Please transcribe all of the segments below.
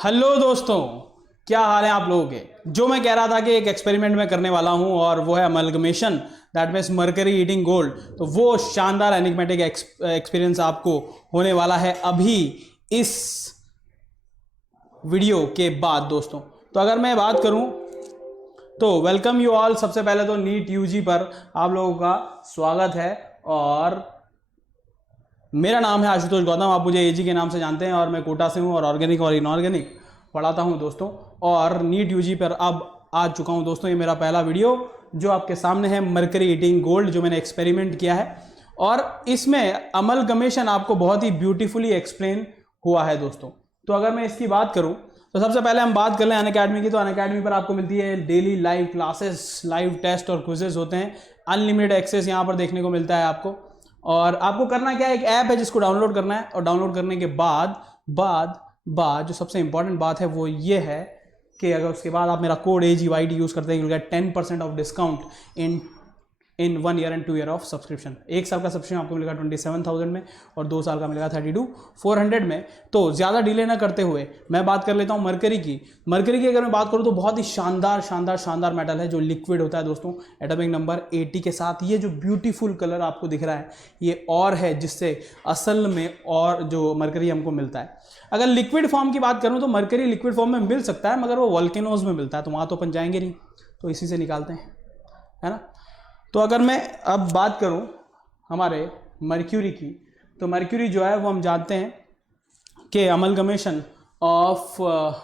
Hello दोस्तों, क्या हाल है आप लोगों के। जो मैं कह रहा था कि एक एक्सपेरिमेंट मैं करने वाला हूं और वो है amalgamation, that means mercury eating gold. तो वो शानदार एनिग्मेटिक एक्सपीरियंस आपको होने वाला है अभी इस वीडियो के बाद दोस्तों। तो अगर मैं बात करूं तो वेलकम यू ऑल। सबसे पहले तो नीट यूजी पर आप लोगों का स्वागत है और मेरा नाम है आशुतोष गौतम। आप मुझे एजी के नाम से जानते हैं और मैं कोटा से हूँ और ऑर्गेनिक और इनऑर्गेनिक पढ़ाता हूँ दोस्तों। और नीट यूजी पर अब आ चुका हूँ दोस्तों। ये मेरा पहला वीडियो जो आपके सामने है, मरकरी ईटिंग गोल्ड, जो मैंने एक्सपेरिमेंट किया है और इसमें अमलगमेशन आपको बहुत ही ब्यूटीफुली एक्सप्लेन हुआ है दोस्तों। तो अगर मैं इसकी बात करूँ तो सबसे पहले हम बात कर लें अनअकैडमी की। तो अनअकैडमी पर आपको मिलती है daily live classes, live test और क्विजेस होते हैं। अनलिमिटेड एक्सेस यहाँ पर देखने को मिलता है आपको। और आपको करना क्या है, एक ऐप है जिसको डाउनलोड करना है और डाउनलोड करने के बाद जो सबसे इंपॉर्टेंट बात है वो ये है कि अगर उसके बाद आप मेरा कोड AGYT यूज करते हैं, you will get 10% of discount in 1 year and 2 year of subscription. 1 साल का सब्सक्रिप्शन आपको मिलेगा 27,000 में और 2 साल का मिलेगा 32,400 में। तो ज़्यादा डिले ना करते हुए मैं बात कर लेता हूँ मरकरी की। मरकरी की अगर मैं बात करूँ तो बहुत ही शानदार मेटल है जो लिक्विड होता है दोस्तों, एटॉमिक नंबर 80 के साथ। ये जो ब्यूटीफुल कलर आपको दिख रहा है ये और है जिससे असल में और जो मरकरी हमको मिलता है। अगर लिक्विड फॉर्म की बात करूँ तो मरकरी लिक्विड फॉर्म में मिल सकता है, मगर वो वोल्केनोज में मिलता है, तो वहाँ तो अपन जाएंगे नहीं, तो इसी से निकालते हैं, है ना। तो अगर मैं अब बात करूं हमारे मर्क्यूरी की, तो मर्क्यूरी जो है वो हम जानते हैं कि amalgamation of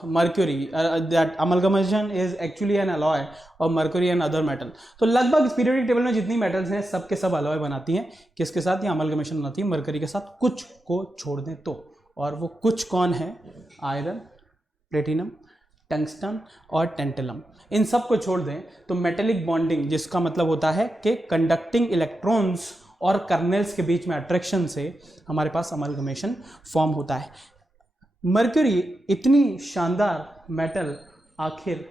mercury, that amalgamation is actually an alloy of mercury and other metal. तो लगभग पीरियोडिक टेबल में जितनी मेटल्स हैं सब के सब अलॉय बनाती हैं। किसके साथ? ये अमलगमेशन बनाती है मर्क्यूरी के साथ, कुछ को छोड़ दें तो। और वो कुछ कौन है? आयरन, प्लेटिनम, टंगस्टन और टेंटेलम। इन सब को छोड़ दें तो मेटेलिक बॉन्डिंग, जिसका मतलब होता है कि कंडक्टिंग इलेक्ट्रॉन्स और कर्नेल्स के बीच में अट्रैक्शन से हमारे पास अमलगमेशन फॉर्म होता है। मर्क्यूरी इतनी शानदार मेटल आखिर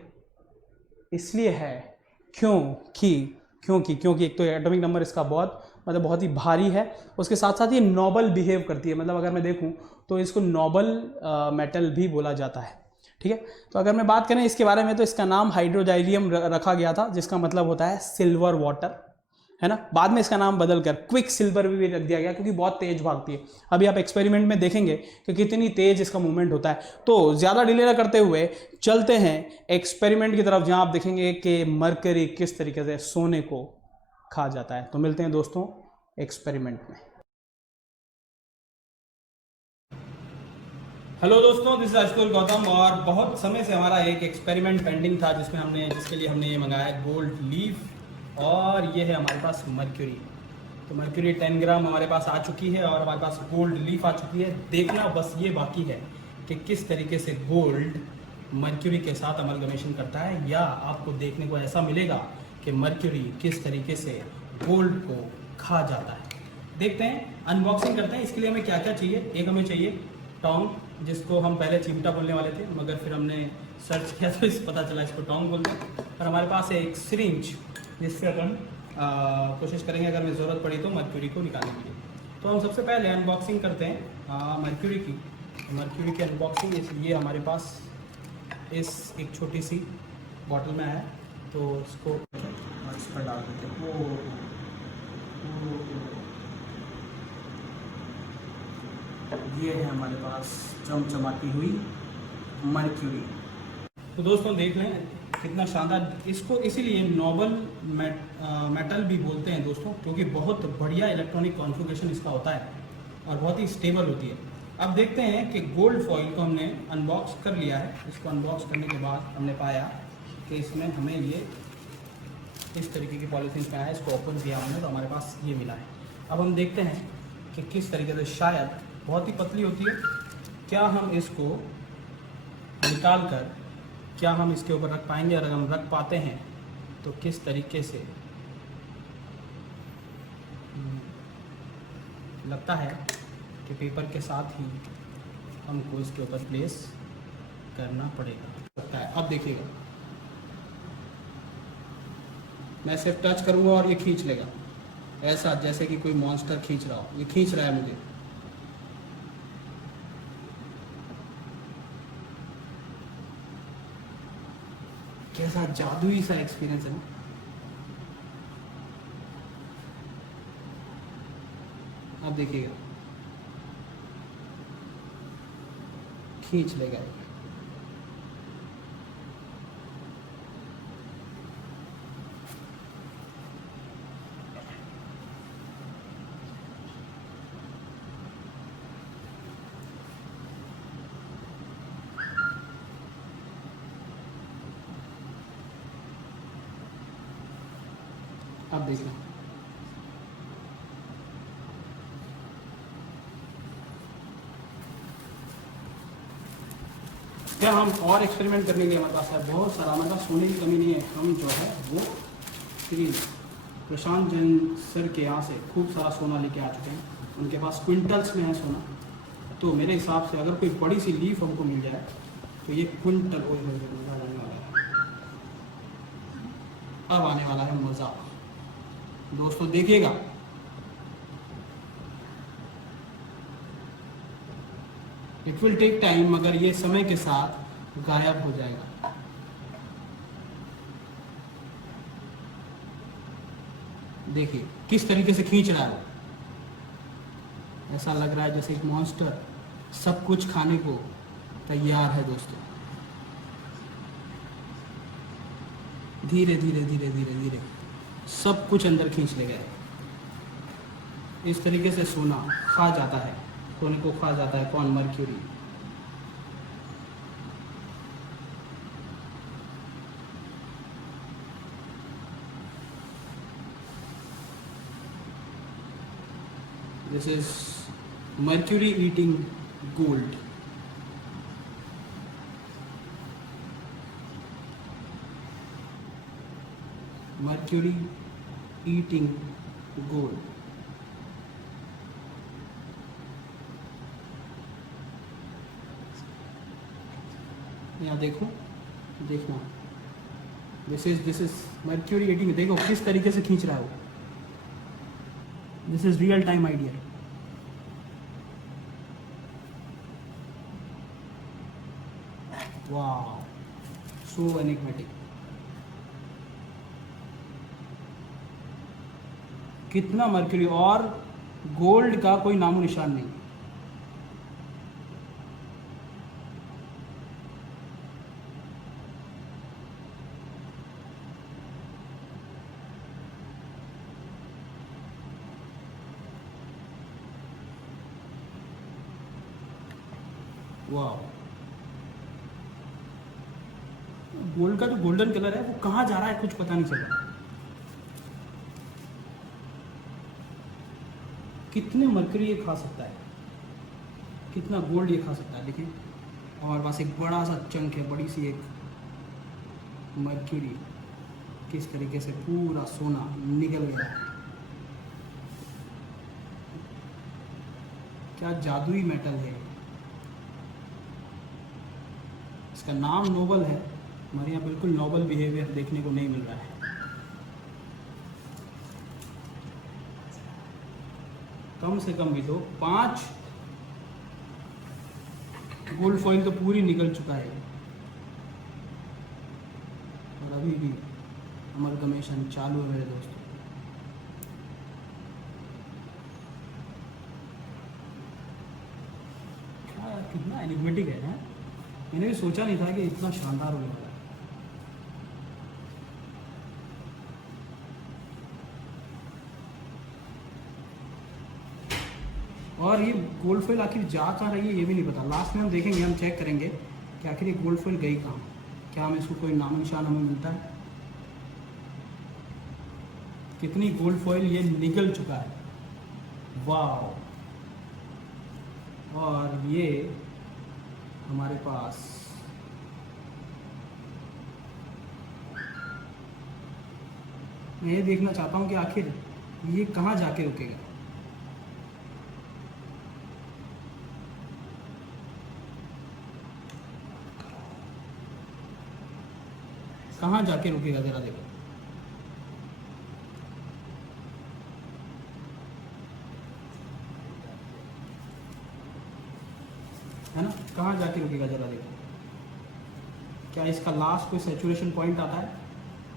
इसलिए है क्योंकि एक तो एटॉमिक नंबर इसका बहुत ही भारी है, उसके साथ साथ ये नोबल बिहेव करती है। मतलब अगर मैं देखूं तो इसको नोबल मेटल भी बोला जाता है, ठीक है। तो अगर मैं बात करें इसके बारे में तो इसका नाम हाइड्रोजाइलियम रखा गया था, जिसका मतलब होता है सिल्वर वाटर, है ना। बाद में इसका नाम बदल कर क्विक सिल्वर भी रख दिया गया क्योंकि बहुत तेज भागती है। अभी आप एक्सपेरिमेंट में देखेंगे कि कितनी तेज इसका मूवमेंट होता है। तो ज़्यादा डिले ना करते हुए चलते हैं एक्सपेरिमेंट की तरफ, जहां आप देखेंगे कि मरकरी किस तरीके से सोने को खा जाता है। तो मिलते हैं दोस्तों एक्सपेरिमेंट में। हेलो दोस्तों, दिस इज आशुतोष गौतम और बहुत समय से हमारा एक एक्सपेरिमेंट पेंडिंग था जिसके लिए हमने ये मंगाया गोल्ड लीफ, और ये है हमारे पास मर्क्यूरी। तो मर्क्यूरी 10 ग्राम हमारे पास आ चुकी है और हमारे पास गोल्ड लीफ आ चुकी है। देखना बस ये बाकी है कि किस तरीके से गोल्ड मर्क्यूरी के साथ अमलगमेशन करता है, या आपको देखने को ऐसा मिलेगा कि मर्क्यूरी किस तरीके से गोल्ड को खा जाता है। देखते हैं, अनबॉक्सिंग करते हैं। इसके लिए हमें क्या क्या चाहिए। एक हमें चाहिए टोंग, जिसको हम पहले चिमटा बोलने वाले थे, मगर फिर हमने सर्च किया तो पता चला इसको टोंग बोलते हैं। और हमारे पास है एक सिरिंज, जिससे अपन कोशिश करेंगे अगर हमें ज़रूरत पड़ी तो मर्क्यूरी को निकालने के लिए। तो हम सबसे पहले अनबॉक्सिंग करते हैं मर्क्यूरी की। मर्क्यूरी की अनबॉक्सिंग ये हमारे पास इस एक छोटी सी बॉटल में है, तो इसको इस पर डाल देते हैं। ये है हमारे पास चमचमाती हुई मर्क्यूरी। तो दोस्तों देख लें कितना शानदार, इसको इसीलिए नोबल मेटल भी बोलते हैं दोस्तों, क्योंकि बहुत बढ़िया इलेक्ट्रॉनिक कॉन्फ़िगरेशन इसका होता है और बहुत ही स्टेबल होती है। अब देखते हैं कि गोल्ड फॉइल को हमने अनबॉक्स कर लिया है। इसको अनबॉक्स करने के बाद हमने पाया कि इसमें हमें ये इस तरीके की पॉलीथीन में आया। इसको ओपन किया हमने तो हमारे पास ये मिला है। अब हम देखते हैं कि किस तरीके से, शायद बहुत ही पतली होती है, क्या हम इसको निकाल कर क्या हम इसके ऊपर रख पाएंगे, और अगर हम रख पाते हैं तो किस तरीके से लगता है कि पेपर के साथ ही हमको इसके ऊपर प्लेस करना पड़ेगा लगता है। अब देखिएगा, मैं सिर्फ टच करूँगा और ये खींच लेगा, ऐसा जैसे कि कोई मॉन्स्टर खींच रहा हो। ये खींच रहा है मुझे। कैसा जादुई सा एक्सपीरियंस है ना। आप देखिएगा, खींच लेगा। आप देखना, क्या हम और एक्सपेरिमेंट करने के हमारे पास है बहुत सारा। हमारे पास सोने की कमी नहीं है। हम जो है वो फ्री प्रशांत जैन सर के यहाँ से खूब सारा सोना लेके आ चुके हैं। उनके पास क्विंटल्स में है सोना। तो मेरे हिसाब से अगर कोई बड़ी सी लीफ हमको मिल जाए तो ये क्विंटल हो जाने वाला है। अब आने वाला है मज़ा। दोस्तों देखिएगा, इट विल टेक टाइम, मगर ये समय के साथ गायब हो जाएगा। देखिए किस तरीके से खींच रहा है। ऐसा लग रहा है जैसे एक मॉन्स्टर सब कुछ खाने को तैयार है। दोस्तों धीरे धीरे धीरे धीरे धीरे सब कुछ अंदर खींच ले गए। इस तरीके से सोना खा जाता है, सोने को खा जाता है कौन? Mercury. This is mercury eating gold. Mercury eating gold. यहाँ देखो, देखना, दिस इज मर्क्यूरी ईटिंग। देखो किस तरीके से खींच रहा है वो। This is real time idea. वाह, सो एनिग्मेटिक। कितना मर्क्यूरी, और गोल्ड का कोई नामो निशान नहीं। वाह, गोल्ड का जो गोल्डन कलर है वो कहाँ जा रहा है कुछ पता नहीं चल रहा। कितने मरकरी ये खा सकता है, कितना गोल्ड ये खा सकता है। देखिए हमारे पास एक बड़ा सा चंक है, बड़ी सी एक मर्क्यूरी। किस तरीके से पूरा सोना निकल गया। क्या जादुई मेटल है। इसका नाम नोबल है, हमारे यहाँ बिल्कुल नोबल बिहेवियर देखने को नहीं मिल रहा है। कम से कम भी तो 5 गोल्ड फॉइल तो पूरी निकल चुका है और अभी भी अमरगमेशन चालू है मेरे दोस्तों। क्या कितना एनिग्मेटिक है ना। मैंने भी सोचा नहीं था कि इतना शानदार होने वाला है। और ये गोल्ड फॉइल आखिर जा कहाँ रही है ये भी नहीं पता। लास्ट में हम देखेंगे, हम चेक करेंगे कि आखिर ये गोल्ड फॉइल गई कहाँ। क्या हमें इसको कोई नाम निशान हमें मिलता है। कितनी गोल्ड फॉइल ये निकल चुका है। वाह, और ये हमारे पास मैं ये देखना चाहता हूँ कि आखिर ये कहाँ जाके रुकेगा। कहाँ जाके रुकेगा जरा देखो। है ना, कहाँ जाके रुकेगा जरा देखो। क्या इसका लास्ट कोई सेचुरेशन पॉइंट आता है?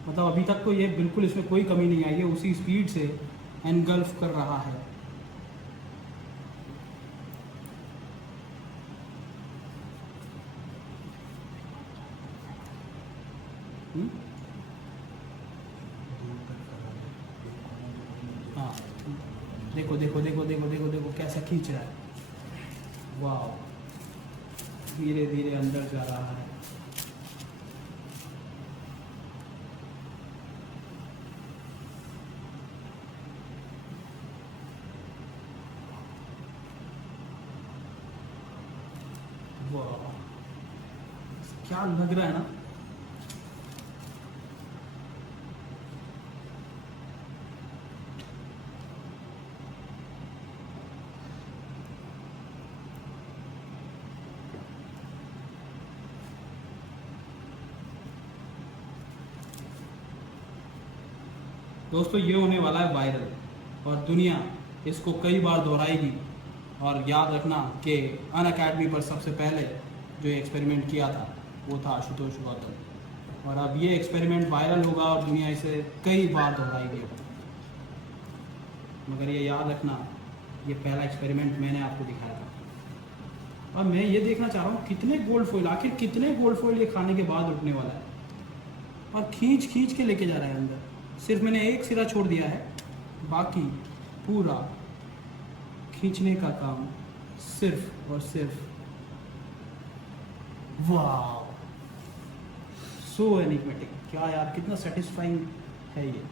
मतलब अभी तक तो ये बिल्कुल इसमें कोई कमी नहीं आई है, उसी स्पीड से एनगल्फ कर रहा है। हाँ, देखो देखो देखो देखो देखो देखो कैसा खींच रहा है। वाह, धीरे धीरे अंदर जा रहा है। वाह, क्या लग रहा है ना। दोस्तों ये होने वाला है वायरल और दुनिया इसको कई बार दोहराएगी। और याद रखना कि अनअकैडमी पर सबसे पहले जो एक्सपेरिमेंट किया था वो था आशुतोष गौतम, और अब ये एक्सपेरिमेंट वायरल होगा और दुनिया इसे कई बार दोहराएगी। मगर ये याद रखना, ये पहला एक्सपेरिमेंट मैंने आपको दिखाया था। और मैं ये देखना चाह रहा हूँ कितने गोल्ड फॉइल, आखिर कितने गोल्ड फॉइल ये खाने के बाद उठने वाला है। और खींच खींच के लेके जा रहा है अंदर। सिर्फ मैंने एक सिरा छोड़ दिया है, बाकी पूरा खींचने का काम सिर्फ और सिर्फ। वाह, सो एनिग्मेटिक। क्या यार, कितना सेटिस्फाइंग है ये।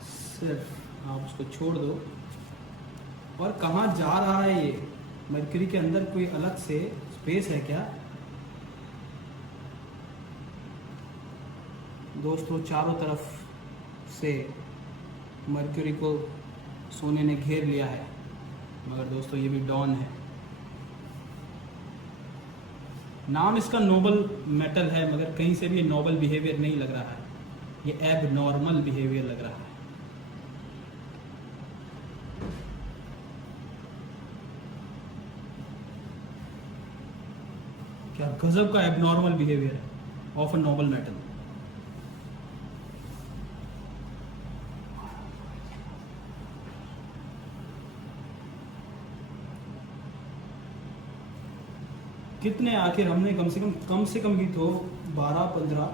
सिर्फ आप उसको छोड़ दो। और कहाँ जा रहा है ये? मरकरी के अंदर कोई अलग से स्पेस है क्या? दोस्तों चारों तरफ से मरकरी को सोने ने घेर लिया है, मगर दोस्तों ये भी डॉन है। नाम इसका नोबल मेटल है, मगर कहीं से भी ये नोबल बिहेवियर नहीं लग रहा है, ये एब नॉर्मल बिहेवियर लग रहा है। क्या गजब का एबनॉर्मल बिहेवियर है ऑफ अ नोबल मेटल। कितने आखिर हमने कम से कम भी तो 12-15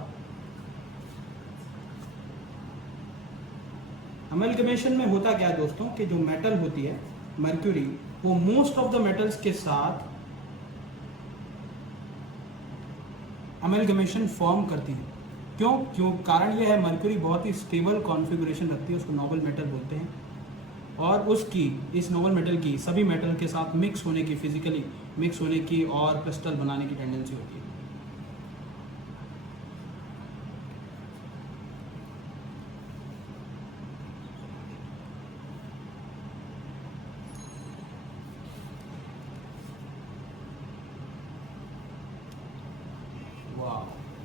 अमेलगमेशन में होता क्या है दोस्तों कि जो मेटल होती है मर्क्यूरी, वो मोस्ट ऑफ द मेटल्स के साथ अमेलगमेशन फॉर्म करती है। क्यों? कारण ये है मर्क्यूरी बहुत ही स्टेबल कॉन्फ़िगरेशन रखती है, उसको नोबल मेटल बोलते हैं। और उसकी, इस नोबल मेटल की सभी मेटल के साथ मिक्स होने की, फिजिकली मिक्स होने की और क्रिस्टल बनाने की टेंडेंसी होती है। वाह,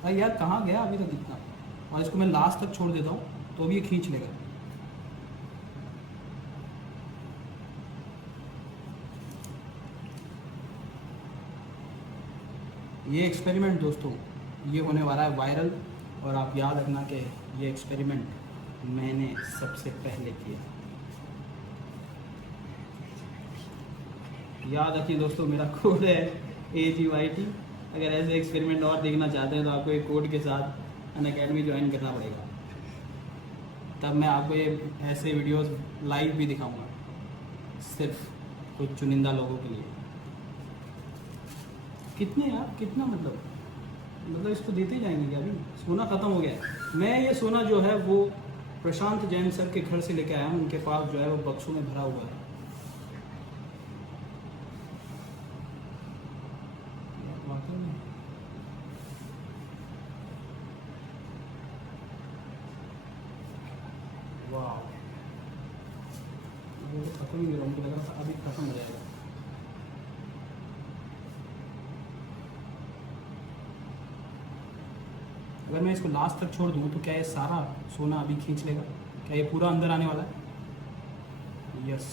अरे यार कहाँ गया अभी तक इतना? और इसको मैं लास्ट तक छोड़ देता हूँ तो भी ये खींच लेगा। ये एक्सपेरिमेंट दोस्तों ये होने वाला है वायरल, और आप याद रखना कि ये एक्सपेरिमेंट मैंने सबसे पहले किया। याद रखिए दोस्तों, मेरा कोड है AGYT। अगर ऐसे एक्सपेरिमेंट और देखना चाहते हैं तो आपको एक कोड के साथ अनअकैडमी ज्वाइन करना पड़ेगा, तब मैं आपको ये ऐसे वीडियोस लाइव भी दिखाऊंगा, सिर्फ कुछ चुनिंदा लोगों के लिए। कितने यार, कितना मतलब इसको देते ही जाएंगे क्या? अभी सोना ख़त्म हो गया है। मैं ये सोना जो है वो प्रशांत जैन सर के घर से लेके आया हूँ, उनके पास जो है वो बक्सों में भरा हुआ है। वाह, खत्म ही नहीं, मुझे लगा था अभी खत्म हो जाएगा। अगर मैं इसको लास्ट तक छोड़ दूँ तो क्या ये सारा सोना अभी खींच लेगा? क्या ये पूरा अंदर आने वाला है? Yes,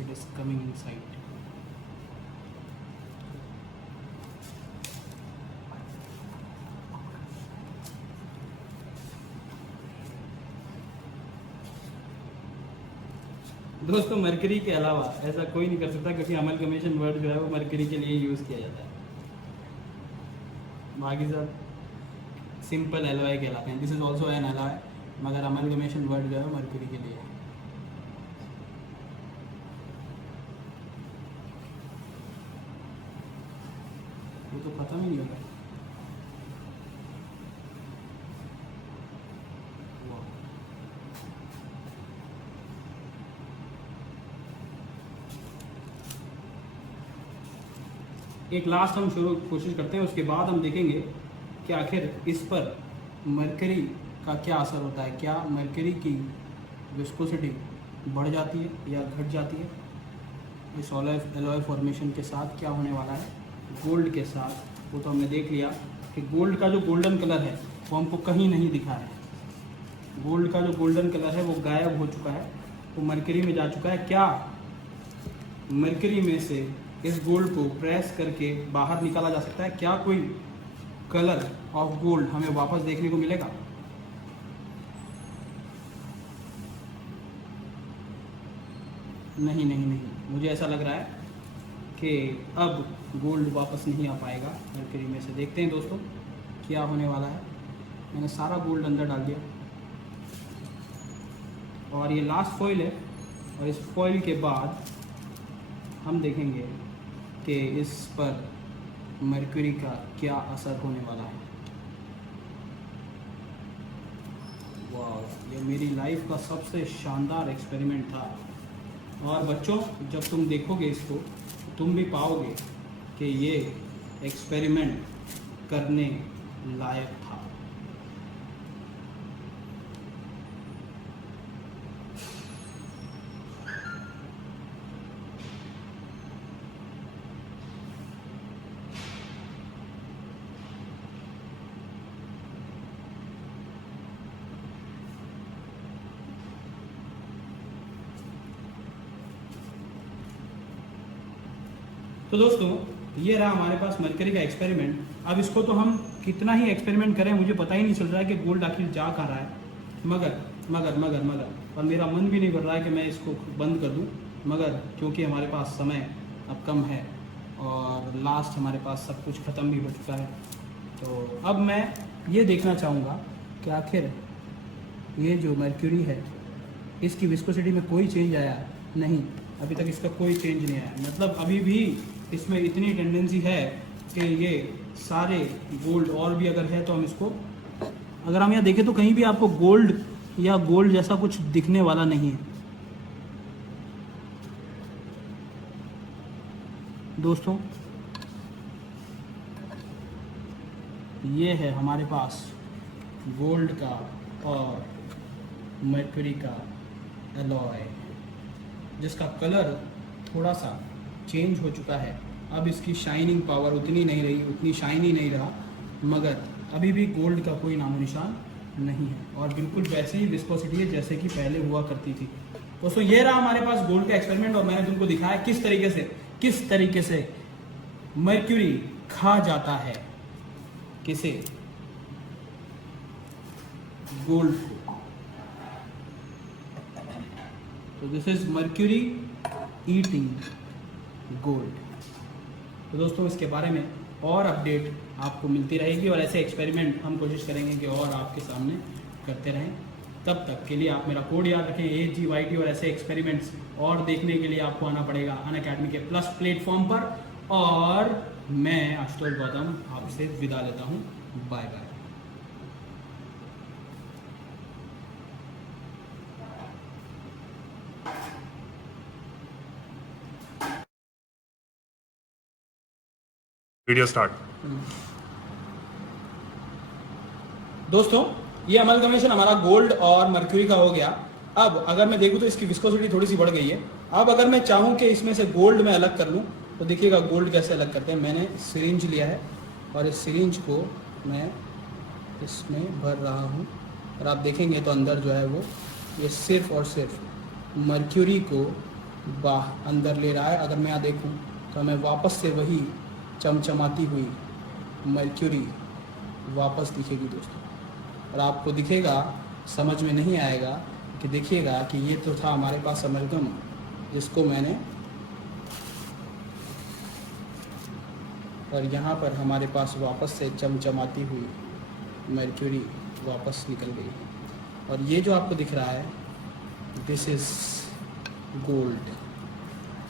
it is coming inside. दोस्तों मरकरी के अलावा ऐसा कोई नहीं कर सकता, क्योंकि अमलगमेशन वर्ड जो है वो मरकरी के लिए यूज़ किया जाता है। बाकी सब सिंपल एलॉय कहलाते हैं। This is also an alloy, मगर अमलगमेशन वर्ड जो है मरकरी के लिए है। वो तो खत्म ही नहीं होगा। एक लास्ट हम शुरू कोशिश करते हैं, उसके बाद हम देखेंगे कि आखिर इस पर मरकरी का क्या असर होता है। क्या मरकरी की विस्कोसिटी बढ़ जाती है या घट जाती है इस एलॉय फॉर्मेशन के साथ। क्या होने वाला है गोल्ड के साथ, वो तो हमने देख लिया कि गोल्ड का जो गोल्डन कलर है वो हमको कहीं नहीं दिखा है। गोल्ड का जो गोल्डन कलर है वो गायब हो चुका है, वो मरकरी में जा चुका है। क्या मरकरी में से इस गोल्ड को प्रेस करके बाहर निकाला जा सकता है? क्या कोई कलर ऑफ गोल्ड हमें वापस देखने को मिलेगा? नहीं नहीं नहीं, मुझे ऐसा लग रहा है कि अब गोल्ड वापस नहीं आ पाएगा मरकरी में से। देखते हैं दोस्तों क्या होने वाला है। मैंने सारा गोल्ड अंदर डाल दिया और ये लास्ट फॉइल है, और इस फॉइल के बाद हम देखेंगे कि इस पर मरकरी का क्या असर होने वाला है। वाह, ये मेरी लाइफ का सबसे शानदार एक्सपेरिमेंट था। और बच्चों जब तुम देखोगे इसको तुम भी पाओगे कि ये एक्सपेरिमेंट करने लायक था। तो दोस्तों ये रहा हमारे पास मरकरी का एक्सपेरिमेंट। अब इसको तो हम कितना ही एक्सपेरिमेंट करें मुझे पता ही नहीं चल रहा है कि गोल्ड आखिर जा कहाँ रहा है। मगर मगर मगर मगर और मेरा मन भी नहीं कर रहा है कि मैं इसको बंद कर दूं, मगर क्योंकि हमारे पास समय अब कम है और लास्ट हमारे पास सब कुछ ख़त्म भी हो चुका है, तो अब मैं ये देखना चाहूँगा कि आखिर ये जो मरकरी है इसकी विस्कोसिटी में कोई चेंज आया? नहीं, अभी तक इसका कोई चेंज नहीं आया। मतलब अभी भी इसमें इतनी टेंडेंसी है कि ये सारे गोल्ड और भी अगर है तो हम इसको, अगर हम यहाँ देखें तो कहीं भी आपको गोल्ड या गोल्ड जैसा कुछ दिखने वाला नहीं है। दोस्तों ये है हमारे पास गोल्ड का और मरकरी का एलॉय, जिसका कलर थोड़ा सा चेंज हो चुका है। अब इसकी शाइनिंग पावर उतनी नहीं रही, उतनी शाइनी नहीं रहा, मगर अभी भी गोल्ड का कोई नामो निशान नहीं है और बिल्कुल वैसे ही विस्कोसिटी है जैसे कि पहले हुआ करती थी। दोस्तों ये रहा हमारे पास गोल्ड का एक्सपेरिमेंट और मैंने तुमको दिखाया किस तरीके से मरकरी खा जाता है किसे, गोल्ड को। तो this is mercury eating gold. तो दोस्तों इसके बारे में और अपडेट आपको मिलती रहेगी और ऐसे एक्सपेरिमेंट हम कोशिश करेंगे कि और आपके सामने करते रहें। तब तक के लिए आप मेरा कोड याद रखें AGYT, और ऐसे एक्सपेरिमेंट्स और देखने के लिए आपको आना पड़ेगा अनअकैडमी के प्लस प्लेटफॉर्म पर। और मैं आशुतोष गौतम आपसे विदा लेता हूँ, बाय बाय। Video start. दोस्तों ये अमलगमेशन हमारा गोल्ड और मरकरी का हो गया। अब अगर मैं देखूं तो इसकी विस्कोसिटी थोड़ी सी बढ़ गई है। अब अगर मैं चाहूं कि इसमें से गोल्ड में अलग कर लूं तो देखिएगा गोल्ड कैसे अलग करते हैं। मैंने सिरिंज लिया है और इस सिरिंज को मैं इसमें भर रहा हूं और आप देखेंगे तो अंदर जो है वो ये सिर्फ और सिर्फ मरकरी को अंदर ले रहा है। अगर मैं यहाँ देखूँ तो हमें वापस से वही चमचमाती हुई मरकरी वापस दिखेगी दोस्तों, और आपको दिखेगा, समझ में नहीं आएगा कि देखिएगा कि ये तो था हमारे पास अमलगम जिसको मैंने, और यहाँ पर हमारे पास वापस से चमचमाती हुई मर्क्यूरी वापस निकल गई है। और ये जो आपको दिख रहा है, दिस इज़ गोल्ड,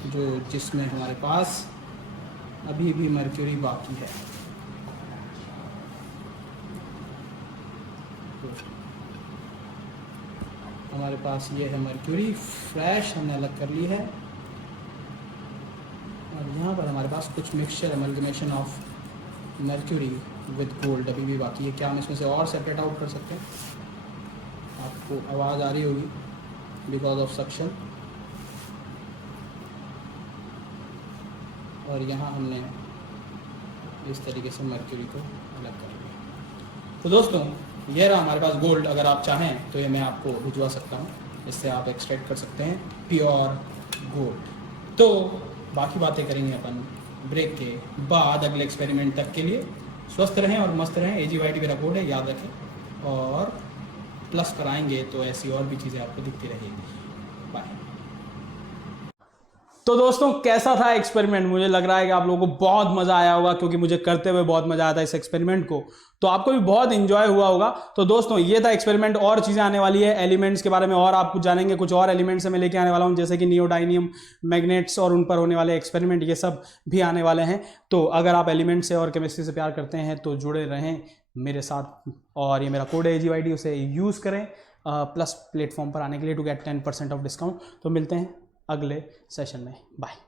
जो जिसमें हमारे पास अभी भी मर्क्यूरी बाकी है। तो हमारे पास ये है मर्क्यूरी फ्रेश, हमने अलग कर ली है। और यहाँ पर हमारे पास कुछ mixture amalgamation of mercury with gold अभी भी बाकी है। क्या हम इसमें से और सेपरेट आउट कर सकते हैं? आपको आवाज़ आ रही होगी बिकॉज ऑफ सक्शन। और यहाँ हमने इस तरीके से मर्क्यूरी को अलग कर लिया। तो दोस्तों, ये रहा हमारे पास गोल्ड। अगर आप चाहें तो ये मैं आपको भिजवा सकता हूँ, इससे आप एक्सट्रैक्ट कर सकते हैं प्योर गोल्ड। तो बाकी बातें करेंगे अपन ब्रेक के बाद। अगले एक्सपेरिमेंट तक के लिए स्वस्थ रहें और मस्त रहें। AGYT मेरा कोड है, याद रखें। और प्लस कराएंगे तो ऐसी और भी चीज़ें आपको दिखती रहेगी। बाय। तो दोस्तों, कैसा था एक्सपेरिमेंट? मुझे लग रहा है कि आप लोगों को बहुत मजा आया होगा, क्योंकि मुझे करते हुए बहुत मजा आया था इस एक्सपेरिमेंट को। तो आपको भी बहुत एंजॉय हुआ होगा। तो दोस्तों, ये था एक्सपेरिमेंट। और चीजें आने वाली है एलिमेंट्स के बारे में, और आप कुछ जानेंगे। कुछ और एलिमेंट्स मैं लेके आने वाला हूं, जैसे कि नियोडाइनियम, मैग्नेट्स और उन पर होने वाले एक्सपेरिमेंट, ये सब भी आने वाले हैं। तो अगर आप एलिमेंट से और केमिस्ट्री से प्यार करते हैं तो जुड़े रहें मेरे साथ। और ये मेरा कोड है AGYT, उसे यूज करें प्लस प्लेटफॉर्म पर आने के लिए टू गेट 10% ऑफ डिस्काउंट। तो मिलते हैं अगले सेशन में। बाय।